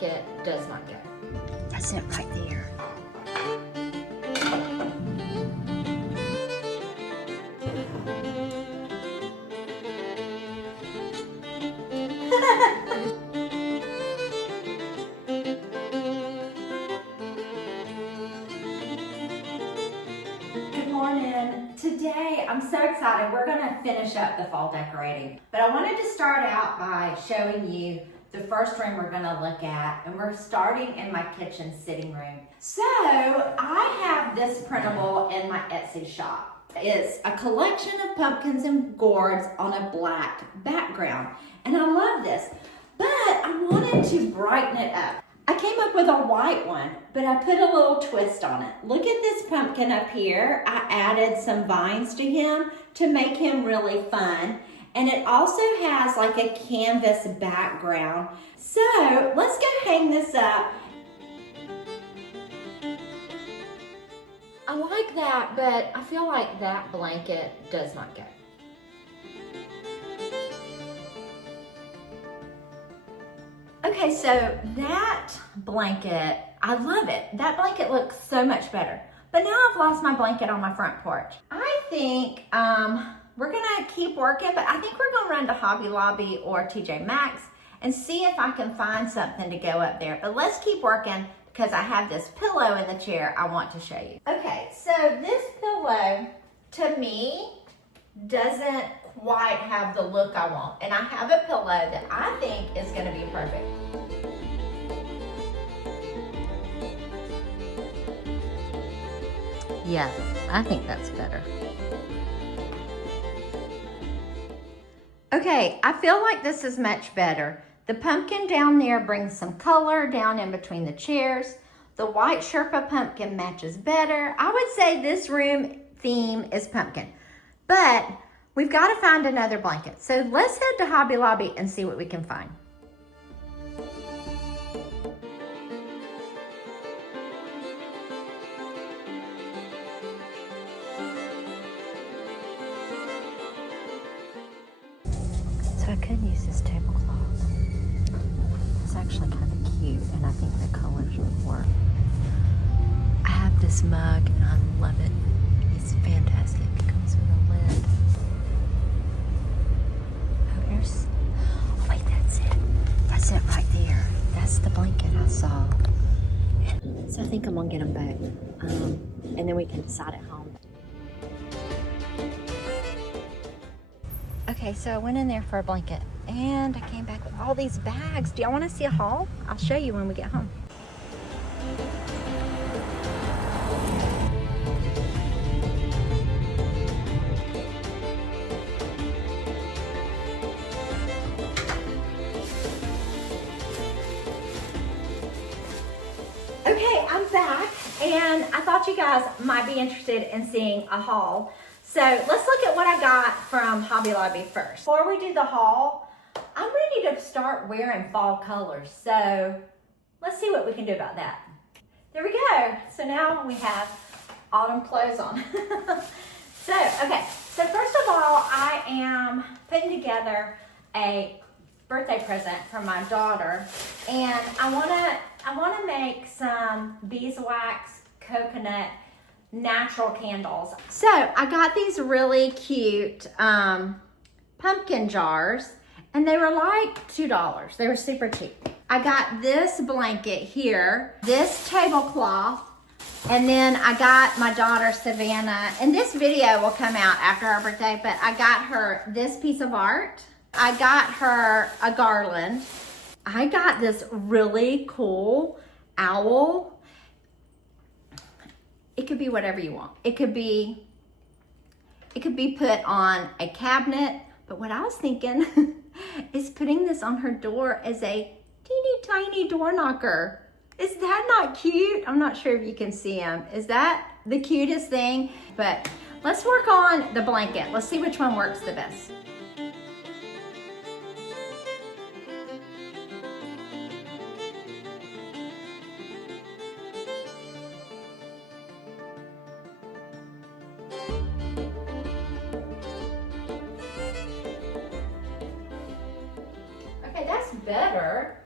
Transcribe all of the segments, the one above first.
blanket does not go. That's it right there. Good morning. Today, I'm so excited. We're gonna finish up the fall decorating. But I wanted to start out by showing you the first room we're gonna look at, and we're starting in my kitchen sitting room. So, I have this printable in my Etsy shop. It's a collection of pumpkins and gourds on a black background. And I love this, but I wanted to brighten it up. I came up with a white one, but I put a little twist on it. Look at this pumpkin up here. I added some vines to him to make him really fun. And it also has like a canvas background. So let's go hang this up. I like that, but I feel like that blanket does not go. Okay, so that blanket, I love it. That blanket looks so much better. But now I've lost my blanket on my front porch. I think we're gonna keep working, but I think we're gonna run to Hobby Lobby or TJ Maxx and see if I can find something to go up there. But let's keep working because I have this pillow in the chair I want to show you. Okay, so this pillow, to me, doesn't quite have the look I want. And I have a pillow that I think is gonna be perfect. Yeah, I think that's better. Okay, I feel like this is much better. The pumpkin down there brings some color down in between the chairs. The white Sherpa pumpkin matches better. I would say this room theme is pumpkin, but we've got to find another blanket. So let's head to Hobby Lobby and see what we can find. So I could use this tablecloth. It's actually kind of cute, and I think the colors would work. I have this mug, and I love it. It's fantastic. It comes with a lid. Oh, here's... Oh, wait, that's it. That's it right there. That's the blanket I saw. So I think I'm going to get them both. And then we can decide at home. Okay, so I went in there for a blanket, and I came back with all these bags. Do y'all want to see a haul? I'll show you when we get home. Okay, I'm back, and I thought you guys might be interested in seeing a haul. So let's look at what I got from Hobby Lobby first. Before we do the haul, I'm ready to start wearing fall colors. So let's see what we can do about that. There we go. So now we have autumn clothes on. Okay. So first of all, I am putting together a birthday present for my daughter, and I wanna make some beeswax coconut natural candles. So I got these really cute pumpkin jars, and they were like $2. They were super cheap. I got this blanket here, this tablecloth, and then I got my daughter Savannah, and this video will come out after her birthday, but I got her this piece of art. I got her a garland. I got this really cool owl. It could be whatever you want. It could be put on a cabinet, but what I was thinking is putting this on her door as a teeny tiny door knocker. Is that not cute? I'm not sure if you can see him. Is that the cutest thing? But let's work on the blanket. Let's see which one works the best. Okay, that's better.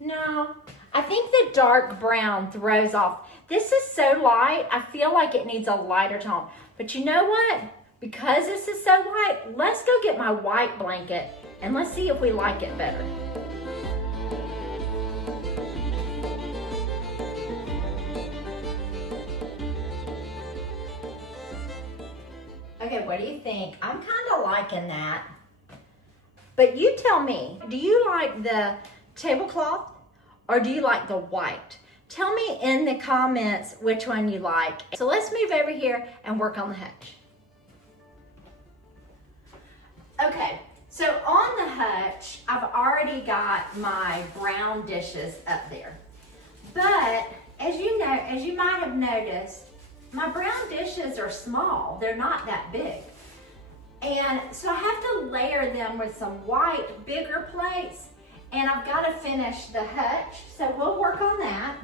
No, No, I think the dark brown throws off. This is so light, I feel like it needs a lighter tone. But you know what? Because this is so light, let's go get my white blanket and let's see if we like it better. Okay, what do you think? I'm kind of liking that. But you tell me, do you like the tablecloth or do you like the white? Tell me in the comments which one you like. So let's move over here and work on the hutch. Okay, so on the hutch, I've already got my brown dishes up there. But as you know, as you might have noticed, my brown dishes are small. They're not that big. And so I have to layer them with some white, bigger plates. And I've got to finish the hutch. So we'll work on that.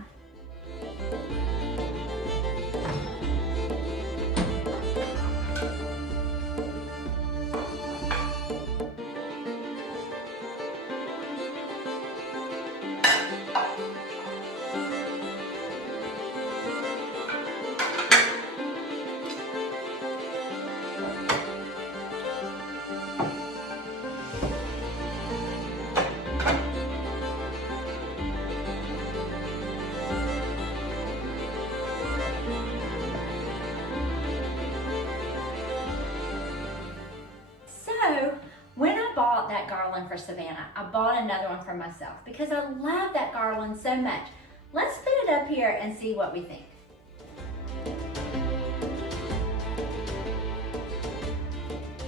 That garland for Savannah, I bought another one for myself because I love that garland so much. Let's put it up here and see what we think.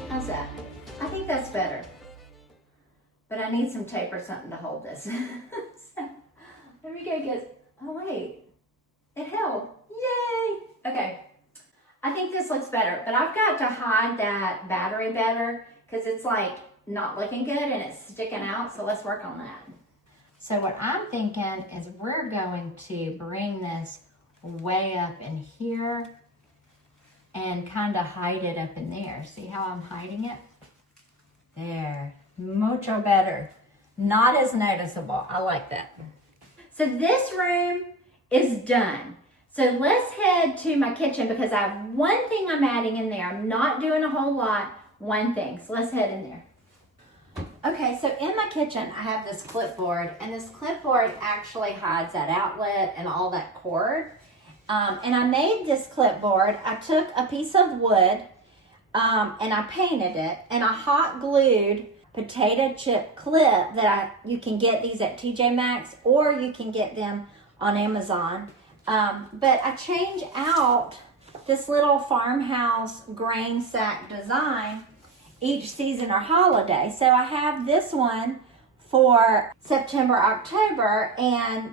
How's that? I think that's better. But I need some tape or something to hold this. So, let me go get, oh wait, it held, yay. Okay, I think this looks better, but I've got to hide that battery better because it's like not looking good and it's sticking out, so let's work on that. So what I'm thinking is we're going to bring this way up in here and kind of hide it up in there. See how I'm hiding it? There, mucho better. Not as noticeable, I like that. So this room is done. So let's head to my kitchen because I have one thing I'm adding in there. I'm not doing a whole lot, one thing. So let's head in there. Okay, so in my kitchen, I have this clipboard, and this clipboard actually hides that outlet and all that cord. And I made this clipboard. I took a piece of wood, and I painted it, and I hot glued potato chip clip that you can get these at TJ Maxx, or you can get them on Amazon. But I changed out this little farmhouse grain sack design each season or holiday. So I have this one for September, October, and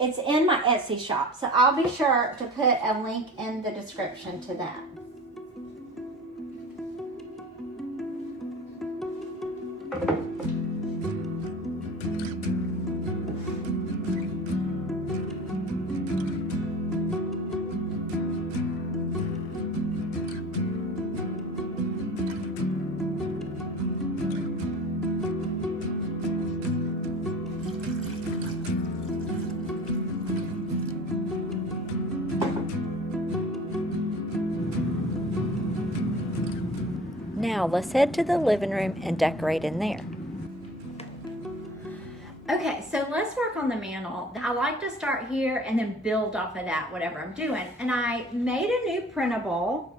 it's in my Etsy shop. So I'll be sure to put a link in the description to that. Now let's head to the living room and decorate in there. Okay, so let's work on the mantle. I like to start here and then build off of that, whatever I'm doing. And I made a new printable.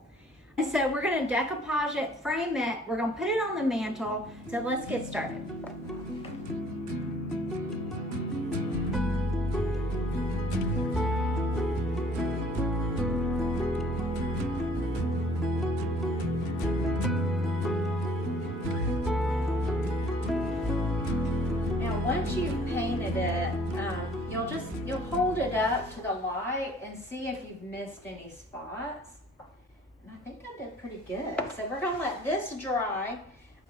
And so we're gonna decoupage it, frame it, we're gonna put it on the mantle. So let's get started. Once you've painted it, you'll hold it up to the light and see if you've missed any spots. And I think I did pretty good. So we're gonna let this dry.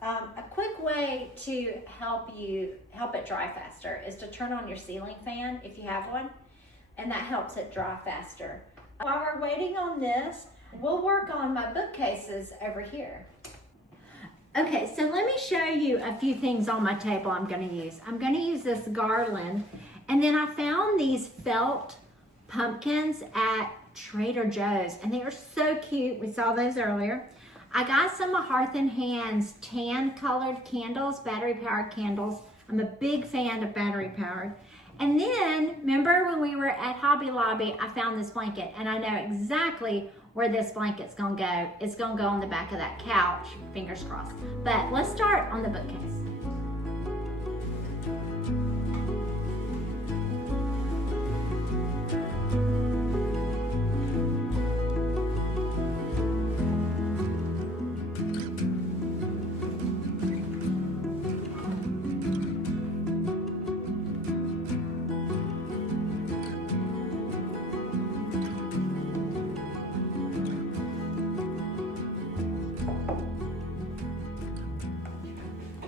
A quick way to help it dry faster is to turn on your ceiling fan if you have one, and that helps it dry faster. While we're waiting on this, we'll work on my bookcases over here. Okay, so let me show you a few things on my table I'm gonna use. I'm gonna use this garland, And then I found these felt pumpkins at Trader Joe's, and they are so cute. We saw those earlier. I got some of Hearth and Hand's tan colored candles, battery powered candles. I'm a big fan of battery powered. And then, remember when we were at Hobby Lobby, I found this blanket, and I know exactly where this blanket's gonna go. It's gonna go on the back of that couch, fingers crossed. But let's start on the bookcase.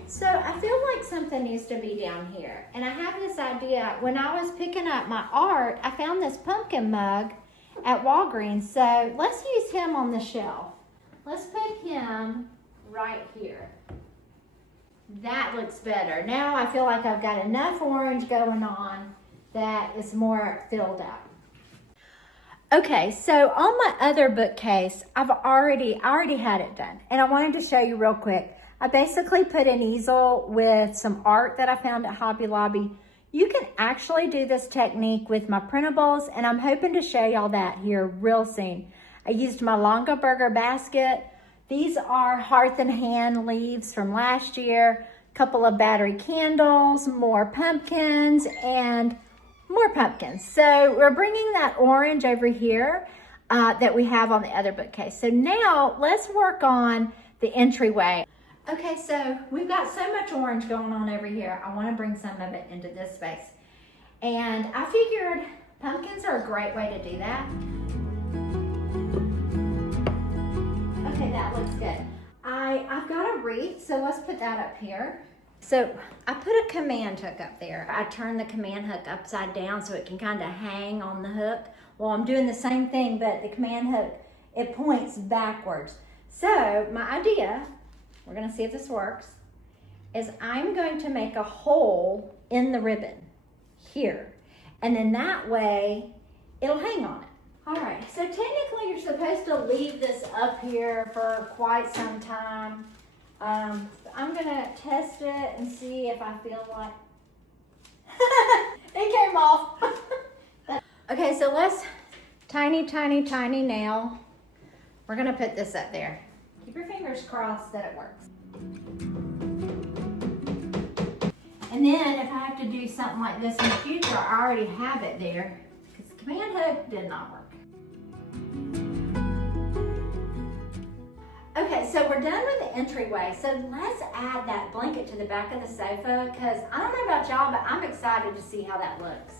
So I feel like something needs to be down here. And I have this idea. When I was picking up my art, I found this pumpkin mug at Walgreens. So let's use him on the shelf. Let's put him right here. That looks better. Now I feel like I've got enough orange going on that it's more filled out. Okay, so on my other bookcase, I already had it done. And I wanted to show you real quick. I basically put an easel with some art that I found at Hobby Lobby. You can actually do this technique with my printables, and I'm hoping to show y'all that here real soon. I used my Longa Burger basket. These are Hearth and Hand leaves from last year, a couple of battery candles, more pumpkins, and more pumpkins. So we're bringing that orange over here that we have on the other bookcase. So now let's work on the entryway. Okay, so we've got so much orange going on over here. I want to bring some of it into this space. And I figured pumpkins are a great way to do that. Okay, that looks good. I've got a wreath, so let's put that up here. So I put a command hook up there. I turn the command hook upside down so it can kind of hang on the hook. Well, I'm doing the same thing, but the command hook, it points backwards. So my idea, we're gonna see if this works, is I'm going to make a hole in the ribbon here. And then that way, it'll hang on it. All right, so technically you're supposed to leave this up here for quite some time. I'm gonna test it and see if I feel like, it came off. Okay, so let's, tiny nail. We're gonna put this up there. Keep your fingers crossed that it works. And then if I have to do something like this in the future, I already have it there because the command hook did not work. Okay, so we're done with the entryway. So let's add that blanket to the back of the sofa because I don't know about y'all, but I'm excited to see how that looks.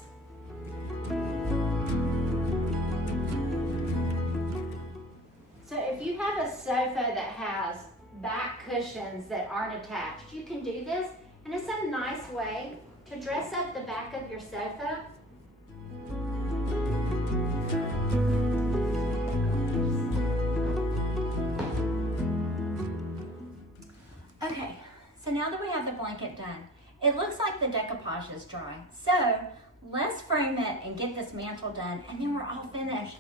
So if you have a sofa that has back cushions that aren't attached, you can do this, and it's a nice way to dress up the back of your sofa. Okay, so now that we have the blanket done, it looks like the decoupage is dry. So let's frame it and get this mantle done, and then we're all finished.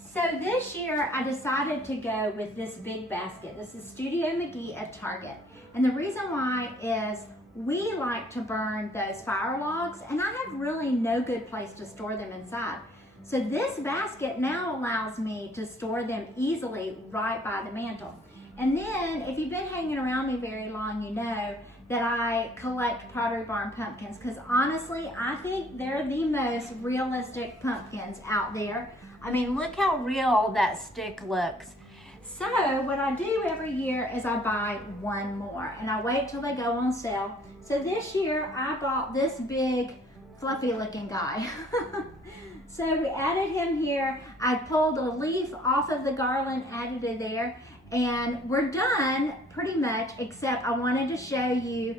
So this year I decided to go with this big basket. This is Studio McGee at Target. And the reason why is we like to burn those fire logs and I have really no good place to store them inside. So this basket now allows me to store them easily right by the mantle. And then if you've been hanging around me very long, you know that I collect Pottery Barn pumpkins because honestly, I think they're the most realistic pumpkins out there. I mean, look how real that stick looks. So what I do every year is I buy one more and I wait till they go on sale. So this year I bought this big fluffy looking guy. So we added him here. I pulled a leaf off of the garland, added it there, and we're done pretty much, except I wanted to show you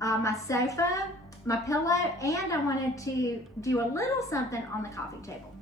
my sofa, my pillow, and I wanted to do a little something on the coffee table.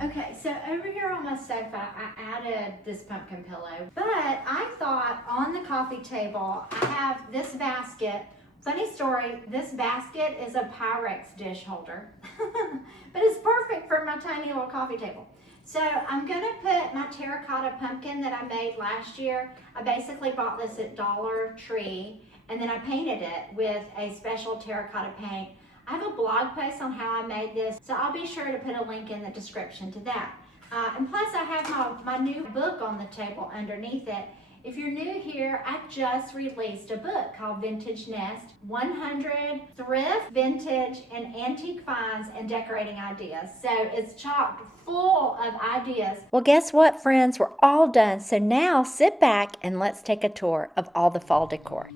Okay, so over here on my sofa, I added this pumpkin pillow, but I thought on the coffee table, I have this basket. Funny story, this basket is a Pyrex dish holder, but it's perfect for my tiny little coffee table. So I'm gonna put my terracotta pumpkin that I made last year. I basically bought this at Dollar Tree, and then I painted it with a special terracotta paint. I have a blog post on how I made this, so I'll be sure to put a link in the description to that. And plus I have my new book on the table underneath it. If you're new here, I just released a book called Vintage Nest, 100 thrift, vintage, and antique finds and decorating ideas. So it's chock full of ideas. Well, guess what, friends? We're all done. So now sit back and let's take a tour of all the fall decor.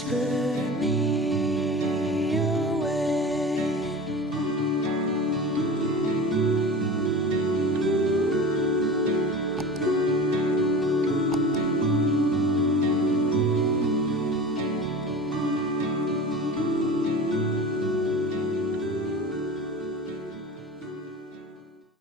whisper